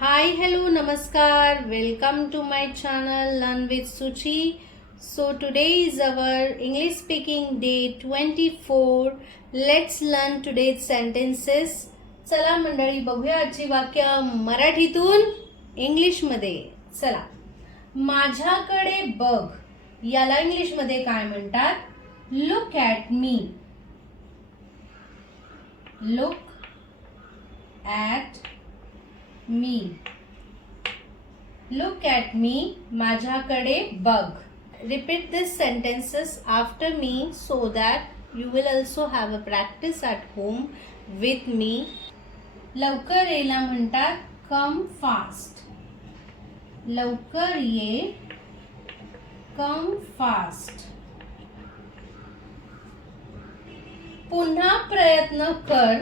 Hi, hello, namaskar. Welcome to my channel Learn with Suchi. So today is our English speaking day 24. Let's learn today's sentences. चला मंडळी बघूया आजची वाक्य मराठीतून English मध्ये. चला, माझ्याकडे बघ याला इंग्लिश मध्ये काय म्हणतात? Look at me. Look at me. Look at me, माझ्याकडे बघ. Repeat this sentences after me so that you will also have a practice at home with me. लवकर येला म्हणतात कम फास्ट. लवकर ये, कम फास्ट. पुन्हा प्रयत्न कर,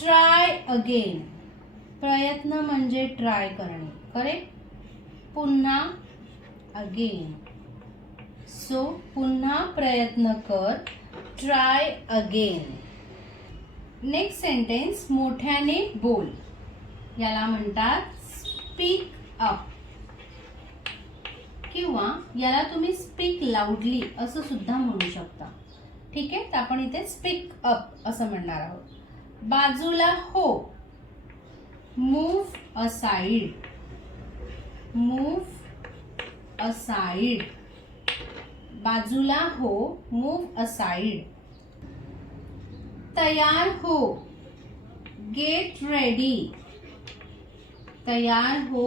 ट्राय अगेन. प्रयत्न म्हणजे ट्राय करणे, करेक्ट? पुन्हा अगेन. सो पुन्हा प्रयत्न कर, ट्राय अगेन. नेक्स्ट सेंटेन्स, मोठ्याने बोल याला म्हणतात स्पीक अप, किंवा याला तुम्ही स्पीक लाऊडली असं सुद्धा म्हणू शकता. ठीक आहे, तर आपण इथे स्पीक अप असं म्हणणार आहोत. बाजूला हो, मूव्ह असाइड. Move aside. बाजूला हो, मूव्ह असाइड. तयार हो, गेट रेडी. तयार हो,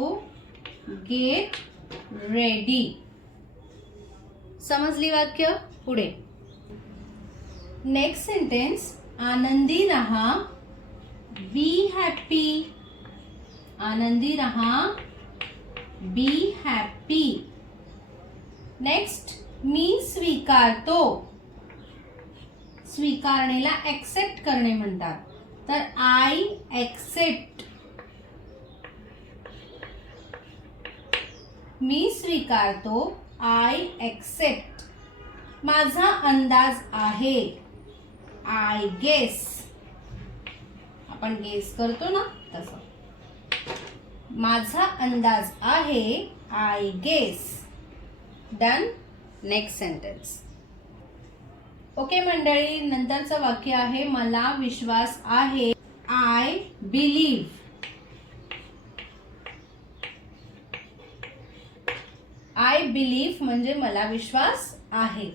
गेट रेडी. समजली वाक्य? पुढे नेक्स्ट सेंटेन्स, आनंदी रहा, बी हॅपी. आनंदी रहा, बी हॅपी. नेक्स्ट, मी स्वीकारतो. स्वीकारणेला ऍक्सेप्ट करणे म्हणतात, तर आय ऍक्सेप्ट. मी स्वीकारतो, आय ऍक्सेप्ट. माझा अंदाज आहे, आय गेस. आपण गेस करतो ना तसं. माझा अंदाज आहे, I guess. Done. Next sentence. Okay मंडळी, नंतरचं वाक्य आहे मला विश्वास आहे, आय बिलीव्ह. आय बिलीव्ह म्हणजे मला विश्वास आहे.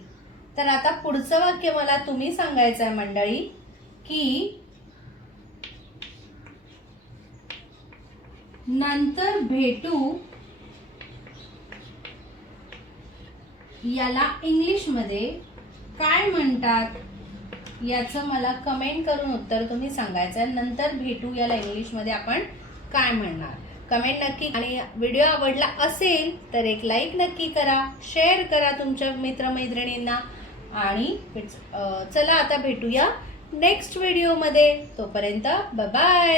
तर आता पुढचं वाक्य मला तुम्ही सांगायचं आहे मंडळी, की नंतर भेटू याला इंग्लिश मध्ये काय म्हणतात याचं मला कमेंट करून उत्तर तुम्ही सांगायचं आहे. नंतर भेटू याला इंग्लिश मध्ये आपण काय म्हणणार, कमेंट नक्की. आणि व्हिडिओ आवडला असेल तर एक लाईक नक्की करा, शेअर करा तुमच्या मित्रमैत्रिणींना. आणि चला आता भेटूया नेक्स्ट व्हिडिओ मध्ये. तोपर्यंत बाय बाय.